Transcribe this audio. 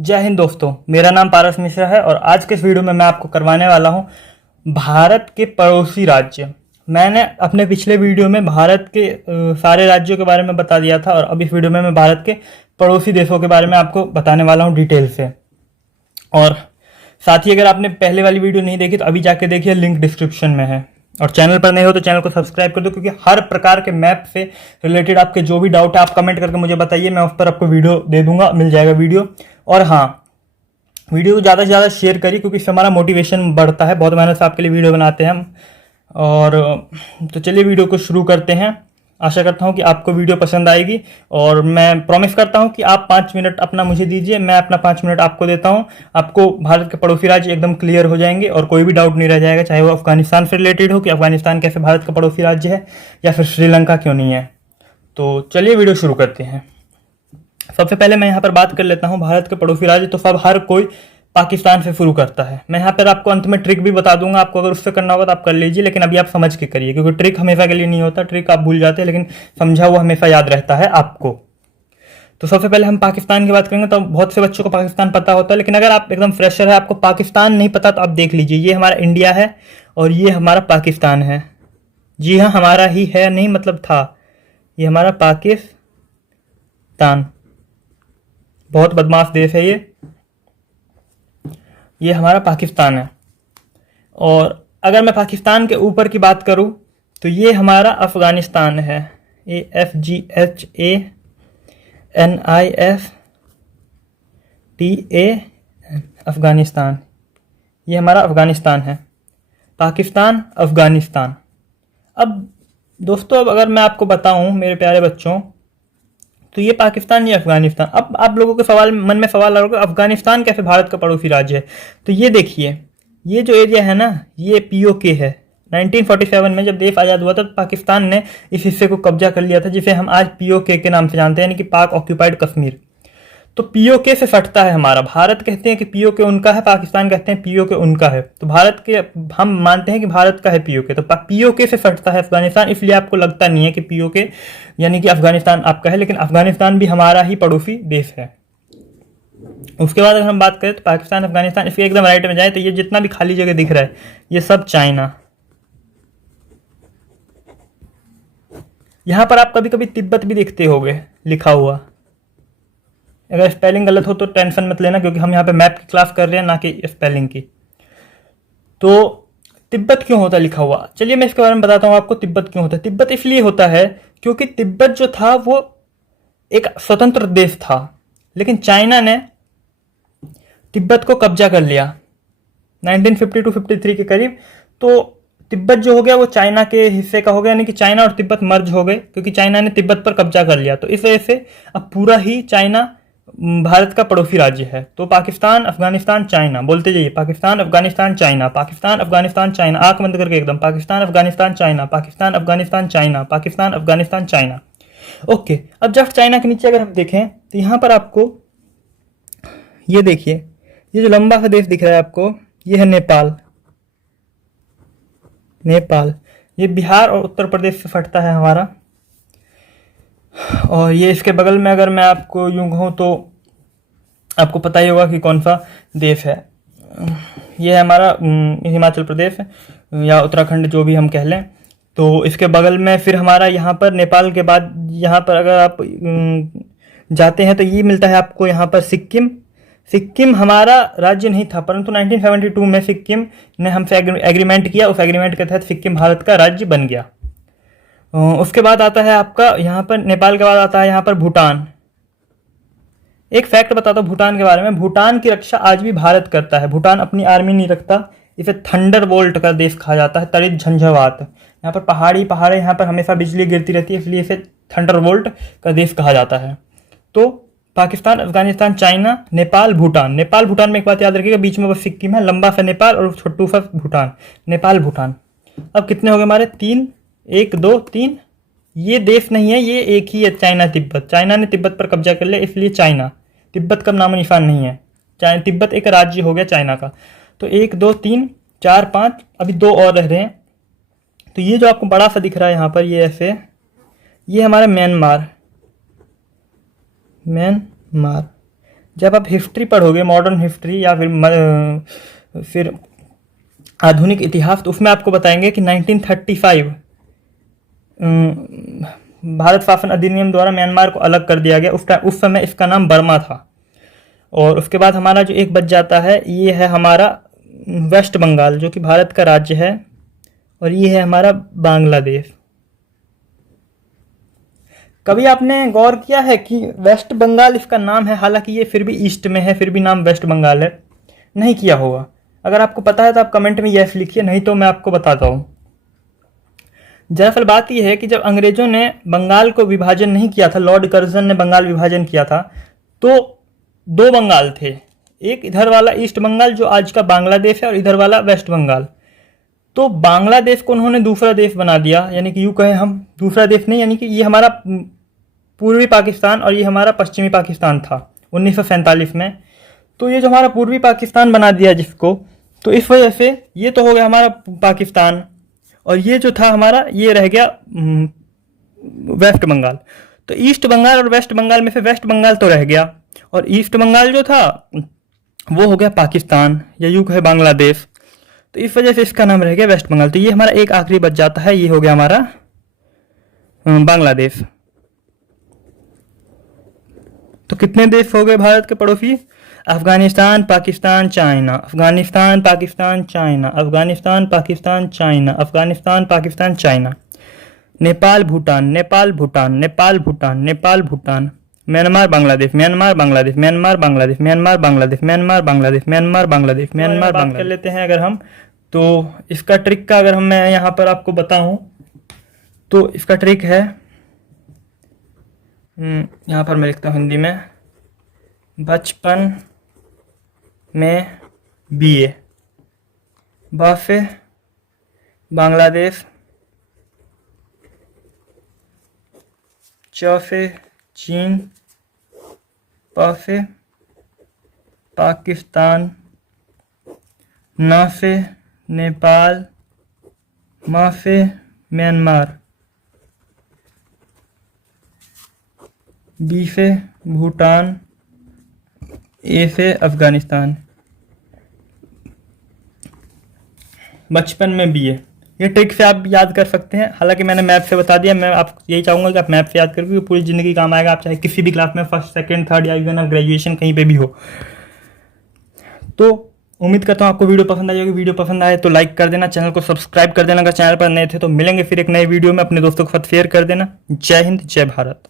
जय हिंद दोस्तों, मेरा नाम पारस मिश्रा है और आज के इस वीडियो में मैं आपको करवाने वाला हूं भारत के पड़ोसी राज्य। मैंने अपने पिछले वीडियो में भारत के सारे राज्यों के बारे में बता दिया था और अब इस वीडियो में मैं भारत के पड़ोसी देशों के बारे में आपको बताने वाला हूं डिटेल से। और साथ ही अगर आपने पहले वाली वीडियो नहीं देखी तो अभी जाके देखिए, लिंक डिस्क्रिप्शन में है। और चैनल पर नहीं हो तो चैनल को सब्सक्राइब कर दो, क्योंकि हर प्रकार के मैप से रिलेटेड आपके जो भी डाउट है आप कमेंट करके मुझे बताइए, मैं उस पर आपको वीडियो दे दूंगा, मिल जाएगा वीडियो। और हाँ, वीडियो को ज़्यादा से ज़्यादा शेयर करिए, क्योंकि इससे हमारा मोटिवेशन बढ़ता है। बहुत मेहनत से आपके लिए वीडियो बनाते हैं हम। और तो चलिए वीडियो को शुरू करते हैं। आशा करता हूँ कि आपको वीडियो पसंद आएगी और मैं प्रॉमिस करता हूँ कि आप 5 मिनट अपना मुझे दीजिए, मैं अपना 5 मिनट आपको देता हूँ। आपको भारत के पड़ोसी राज्य एकदम क्लियर हो जाएंगे और कोई भी डाउट नहीं रह जाएगा, चाहे वो अफगानिस्तान से रिलेटेड हो कि अफगानिस्तान कैसे भारत का पड़ोसी राज्य है या फिर श्रीलंका क्यों नहीं है। तो चलिए वीडियो शुरू करते हैं। सबसे पहले मैं यहाँ पर बात कर लेता हूँ भारत के पड़ोसी राज्य। तो सब हर कोई पाकिस्तान से शुरू करता है। मैं यहाँ पर आपको अंत में ट्रिक भी बता दूंगा, आपको अगर उससे करना होगा तो आप कर लीजिए, लेकिन अभी आप समझ के करिए, क्योंकि ट्रिक हमेशा के लिए नहीं होता। ट्रिक आप भूल जाते हैं, लेकिन समझा हुआ हमेशा याद रहता है आपको। तो सबसे पहले हम पाकिस्तान की बात करेंगे। तो बहुत से बच्चों को पाकिस्तान पता होता है, लेकिन अगर आप एकदम फ्रेशर है, आपको पाकिस्तान नहीं पता, तो आप देख लीजिए, ये हमारा इंडिया है और ये हमारा पाकिस्तान है। जी हाँ, हमारा ही है, नहीं मतलब था, ये हमारा पाकिस्तान। बहुत बदमाश देश है ये हमारा पाकिस्तान है। और अगर मैं पाकिस्तान के ऊपर की बात करूं तो ये हमारा अफगानिस्तान है। AFGHANISTAN, अफगानिस्तान। ये हमारा अफगानिस्तान है। पाकिस्तान, अफगानिस्तान। अब दोस्तों, अब अगर मैं आपको बताऊं मेरे प्यारे बच्चों, तो ये पाकिस्तान, ये अफगानिस्तान। अब आप लोगों के मन में सवाल आ रहा होगा, अफगानिस्तान कैसे भारत का पड़ोसी राज्य है? तो ये देखिए, ये जो एरिया है ना, ये POK है। 1947 में जब देश आज़ाद हुआ था तो पाकिस्तान ने इस हिस्से को कब्जा कर लिया था, जिसे हम आज POK के नाम से जानते हैं, यानी कि पाक ऑक्यूपाइड कश्मीर। तो POK से फटता है हमारा। भारत कहते हैं कि POK उनका है, पाकिस्तान कहते हैं POK उनका है। तो भारत के, हम मानते हैं कि भारत का है POK, तो POK से फटता है अफगानिस्तान। इसलिए आपको लगता नहीं है कि POK यानी कि अफगानिस्तान आपका है, लेकिन अफगानिस्तान भी हमारा ही पड़ोसी देश है। उसके बाद अगर हम बात करें तो पाकिस्तान, अफगानिस्तान, इसके एकदम राइट में जाए तो ये जितना भी खाली जगह दिख रहा है, ये सब चाइना। यहां पर आप कभी कभी तिब्बत भी देखते होंगे लिखा हुआ। अगर स्पेलिंग गलत हो तो टेंशन मत लेना, क्योंकि हम यहाँ पे मैप की क्लास कर रहे हैं, ना कि स्पेलिंग की। तो तिब्बत क्यों होता है लिखा हुआ? चलिए मैं इसके बारे में बताता हूँ आपको, तिब्बत क्यों होता है। तिब्बत इसलिए होता है क्योंकि तिब्बत जो था वो एक स्वतंत्र देश था, लेकिन चाइना ने तिब्बत को कब्जा कर लिया 1952-53 के करीब। तो तिब्बत जो हो गया वो चाइना के हिस्से का हो गया, यानी कि चाइना और तिब्बत मर्ज हो गए, क्योंकि चाइना ने तिब्बत पर कब्जा कर लिया। तो इस वजह से अब पूरा ही चाइना भारत का पड़ोसी राज्य है। तो पाकिस्तान, अफगानिस्तान, चाइना बोलते जाइए, पाकिस्तान, अफगानिस्तान, चाइना, पाकिस्तान, अफगानिस्तान, चाइना। आंख बंद करके एकदम, Pakistan, Afghanistan, China, Pakistan, Afghanistan, China, Pakistan, Afghanistan, China. Okay, अब जस्ट चाइना के नीचे अगर हम देखें तो यहाँ पर आपको ये देखिए, ये जो लंबा सा देश दिख रहा है आपको, ये है नेपाल। नेपाल ये बिहार और उत्तर प्रदेश से फटता है हमारा। और ये इसके बगल में, अगर मैं आपको यूं कहूँ तो आपको पता ही होगा कि कौन सा देश है। ये है हमारा हिमाचल प्रदेश या उत्तराखंड, जो भी हम कह लें। तो इसके बगल में फिर हमारा यहाँ पर, नेपाल के बाद यहाँ पर अगर आप जाते हैं तो ये मिलता है आपको यहाँ पर सिक्किम। सिक्किम हमारा राज्य नहीं था, परंतु 1972 में सिक्किम ने हमसे एग्रीमेंट किया। उस एग्रीमेंट के तहत सिक्किम भारत का राज्य बन गया। उसके बाद आता है आपका यहाँ पर, नेपाल के बाद आता है यहाँ पर भूटान। एक फैक्ट बताता हूँ भूटान के बारे में। भूटान की रक्षा आज भी भारत करता है। भूटान अपनी आर्मी नहीं रखता, इसे थंडर बोल्ट का देश कहा जाता है, तड़ित झंझावात। यहाँ पर पहाड़ी यहाँ पर हमेशा बिजली गिरती रहती है, इसलिए इसे थंडर बोल्ट का देश कहा जाता है। तो पाकिस्तान, अफगानिस्तान, चाइना, नेपाल, भूटान। नेपाल भूटान में एक बात याद रखिएगा, बीच में बस सिक्किम है, लंबा सा नेपाल और छोटू सा भूटान। नेपाल, भूटान। अब कितने हो गए हमारे? 3, 1, 2, 3। ये देश नहीं है, ये एक ही है, चाइना, तिब्बत। चाइना ने तिब्बत पर कब्जा कर लिया, इसलिए चाइना। तिब्बत का नामो निशान नहीं है। तिब्बत एक राज्य हो गया चाइना का। तो 1, 2, 3, 4, 5, अभी 2 और रह रहे हैं। तो ये जो आपको बड़ा सा दिख रहा है यहाँ पर, ये ऐसे, ये हमारा म्यांमार। जब आप हिस्ट्री पढ़ोगे, मॉडर्न हिस्ट्री या फिर आधुनिक इतिहास, तो उसमें आपको बताएंगे कि 1935 भारत शासन अधिनियम द्वारा म्यांमार को अलग कर दिया गया। उस समय इसका नाम बर्मा था। और उसके बाद हमारा जो एक बच जाता है, ये है हमारा वेस्ट बंगाल, जो कि भारत का राज्य है, और ये है हमारा बांग्लादेश। कभी आपने गौर किया है कि वेस्ट बंगाल इसका नाम है, हालांकि ये फिर भी ईस्ट में है, फिर भी नाम वेस्ट बंगाल है? नहीं किया होगा। अगर आपको पता है तो आप कमेंट में यस लिखिए, नहीं तो मैं आपको बताता हूँ। दरअसल बात यह है कि जब अंग्रेजों ने बंगाल को विभाजन नहीं किया था, लॉर्ड कर्जन ने बंगाल विभाजन किया था, तो दो बंगाल थे। एक इधर वाला ईस्ट बंगाल जो आज का बांग्लादेश है, और इधर वाला वेस्ट बंगाल। तो बांग्लादेश को उन्होंने दूसरा देश बना दिया, यानी कि यूँ कहें हम दूसरा देश नहीं, यानी कि ये हमारा पूर्वी पाकिस्तान और ये हमारा पश्चिमी पाकिस्तान था 1947 में। तो ये जो हमारा पूर्वी पाकिस्तान बना दिया जिसको, तो इस वजह से ये तो हो गया हमारा पाकिस्तान, और ये जो था हमारा, ये रह गया वेस्ट बंगाल। तो ईस्ट बंगाल और वेस्ट बंगाल में से वेस्ट बंगाल तो रह गया, और ईस्ट बंगाल जो था वो हो गया पाकिस्तान, या यूँ कहे बांग्लादेश। तो इस वजह से इसका नाम रह गया वेस्ट बंगाल। तो ये हमारा एक आखिरी बच जाता है, ये हो गया हमारा बांग्लादेश। तो कितने देश हो गए भारत के पड़ोसी? Afghanistan, Pakistan, China, Afghanistan, Pakistan, China, Afghanistan, Pakistan, China, Afghanistan, Pakistan, China, Nepal, Bhutan, Nepal, Bhutan, Nepal, Bhutan, Nepal, Bhutan, Myanmar, Bangladesh, Myanmar, Bangladesh, Myanmar, Bangladesh, Myanmar, Bangladesh, Myanmar, Bangladesh, Myanmar, Bangladesh, Myanmar, Bangladesh. कर लेते हैं अगर हम, तो इसका ट्रिक का अगर मैं यहाँ पर आपको बताऊँ, तो इसका ट्रिक है, यहाँ पर मैं लिखता हूँ हिंदी में, बचपन में बीए, ब से बांग्लादेश, च से चीन, प से पाकिस्तान, न से नेपाल, म से म्यांमार, बी से भूटान, ए से अफगानिस्तान। बचपन में बी ए, ये ट्रिक से आप याद कर सकते हैं। हालांकि मैंने मैप से बता दिया, मैं आप यही चाहूँगा कि आप मैप से याद करके पूरी ज़िंदगी काम आएगा। आप चाहे किसी भी क्लास में फर्स्ट, सेकंड, थर्ड या इवन आप ग्रेजुएशन कहीं पे भी हो। तो उम्मीद करता हूँ आपको वीडियो पसंद आई होगी। वीडियो पसंद आए तो लाइक कर देना, चैनल को सब्सक्राइब कर देना अगर चैनल पर नए थे। तो मिलेंगे फिर एक नए वीडियो में, अपने दोस्तों के साथ शेयर कर देना। जय हिंद, जय भारत।